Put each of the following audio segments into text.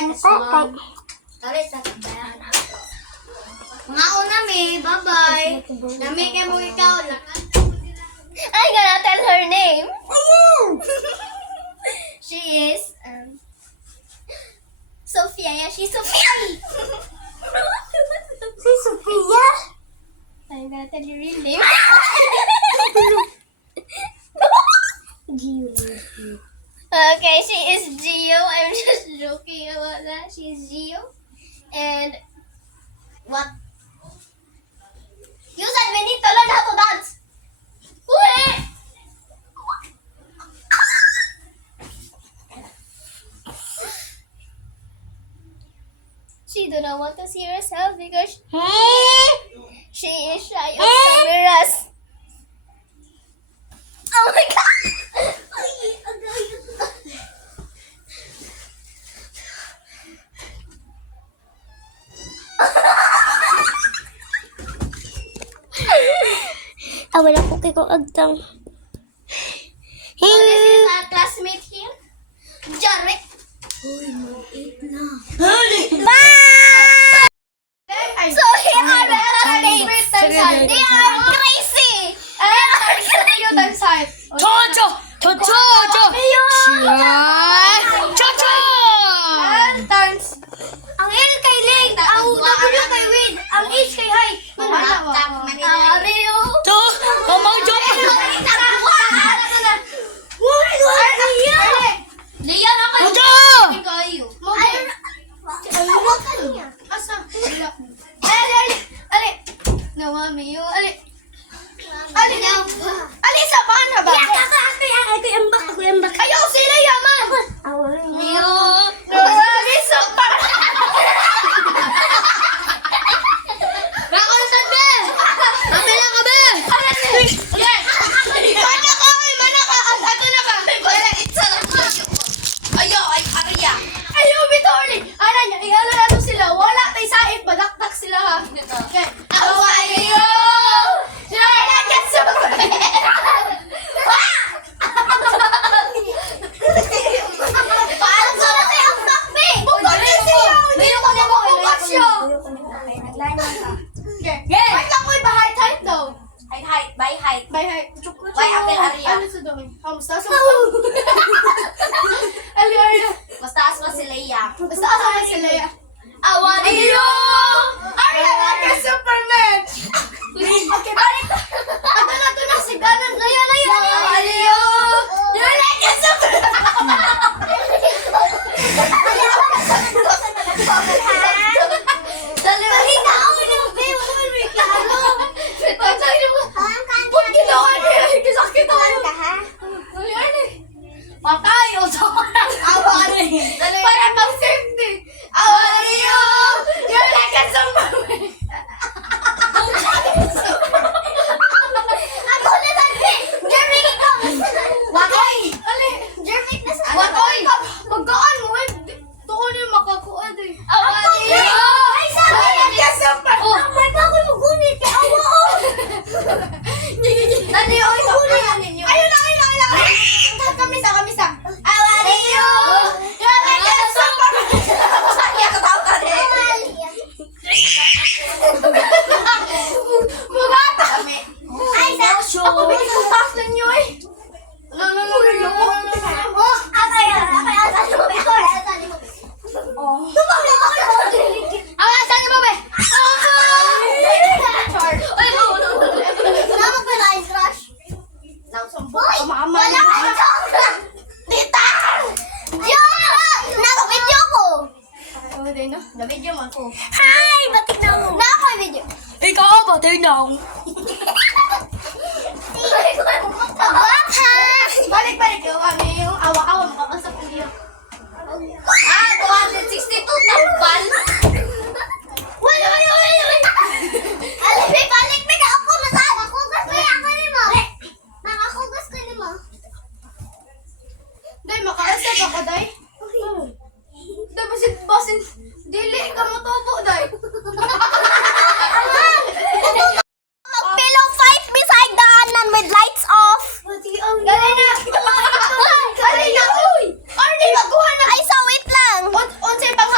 like a small. Sorry sa kabayan. Mga una mi, bye-bye. Nami kay mo ikaw. I gonna tell her name. She is Sophia. Yeah, she's Sophia. si Sophia. I'm gonna tell your real name. Okay, she is Gio. I'm just joking about that. She's Gio. And What? you said we need to learn how to dance. Wait. She do not want to see herself because she is shy of cameras. Oh my god! Wala ko kay kong agtang. So this is our classmate here, Jarek. So here are the classmates. They are crazy. And dance. Ang L kay Leg, ang W kay Wid, ang H kay Hay. Liyan ako. Kayo. Asa? Ali. Nawami yo. Ali. Ali sa bana ba? Ayaw sila yaman. Yo. Nawami sa bana. Bakon be. Amela ka be. Mana ka. Ato na ka. Wala, itsa lang ko. Ayo, ay Arya. Ayaw bitoli. Ana niya, ihalo na to sila. Wala tay saip, badaktak sila ha. Okay. Awayo! Wala ka sa Paano sa natin ang takbi? Bukali siya. Ngayon ko na makukuha siya. Okay. Wait lang ko iba-height daw. Height, by height. By height. By Apple Arya. Ano sa doon? Kamusta sa Ali Arya. Basta asma si Leia. Basta asama sila ya. Awan iyo! Arya like a Superman. Okay, balik. Ato na si Ganon. Laya. Awan iyo! You're like a Superman. Dali ba Put ginawa niya. Kisakit ako. Ali Arya. Patay o sa awan. Dali. Para pang safety. Awan iyo! You're like a Superman. Ako na sabi. Jeremy, ikaw. Wakoy! Ali, Jeremy, nasa Wakoy! Pagkaan mo eh. Doon yung makakuad eh. Awan iyo! Ay, sabi na niya Super. Oh. May bago magunit ka. Awa, oh. Dali o ikaw ninyo. Ayun lang. Kamisa. Awan iyo! You're like a Superman. Kaya katawa ka rin. Mugata. Kami. Ay, ako ba yung taas ninyo eh? Oh, akay. Ang asan niyo ba, be? Ay, no. Nama ko na ice crush. Boy! Mama. Wala ka ito! Tita! Diyan! Naka-video ko! Na-video mo ako. Hi! Batik na mo. Naka-video. Ikaw ba? Tingnan. Baka! Balik. Yung awa-awa makakasap ko niyo. 262 tambal. Wala! Balik ako na sa nakakugas ko yan. Nakakugas ko ni mo. Day, makaasap ako, day. Day, basin. Dili ka mo tubo, day. Pillow fight beside the anan with lights off. Dali na. Uy! Arnie, magkuha na. Ay, so wait lang. Unsay pang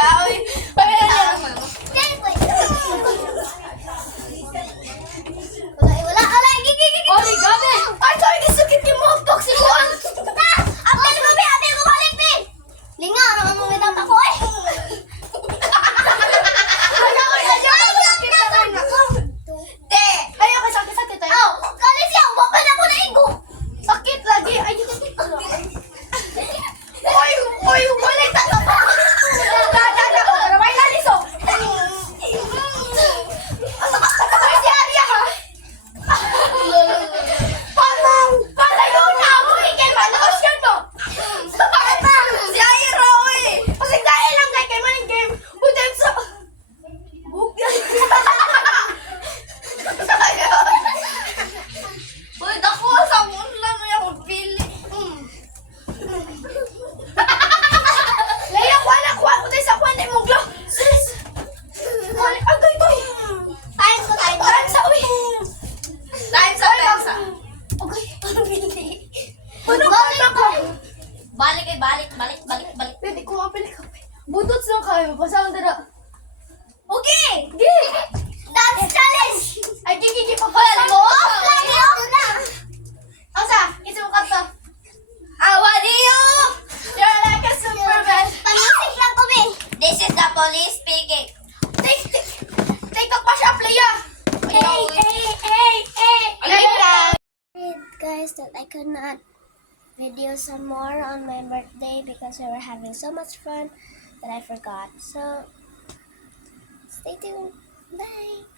Oy. Wala, gigi. Oy, gabi. Ay, sorry, kasukit yung mga boxing one. Apel ko, balik, be. Linga, ano mo minata ko, eh. Te, ayoko sakit tayo. Aw, kalis yan, baba na ko na igo. Sakit lagi. Ay, Oy, ulit ka ba? Dada ko, may laliso. Ay, si Arya, ha? Palayo na ako, ikin malakas yan, no? Si Ira, oy. Kasi dahil lang kay maning game. Uday sa... Bugyan. Uy, dako, sa ulan mo yung pili. Leia, kuha. Uday sa kuha na yung muglo. Sis. Agay to, eh. Time sa. Uy. Time sa. Okay. Balik. Pwede ko mapili ka. Butot lang kayo. Pasang dara. Okay. Gi! Dance challenge. Ay, gigi papala mo. Off na. Asa, kita mo kata. Awa diyo! You're like a superman. Panisip lang ko, be. This is the police speaking. Take pa siya, playa. Guys, that I could not video some more on my birthday because we were having so much fun that I forgot. So, stay tuned. Bye.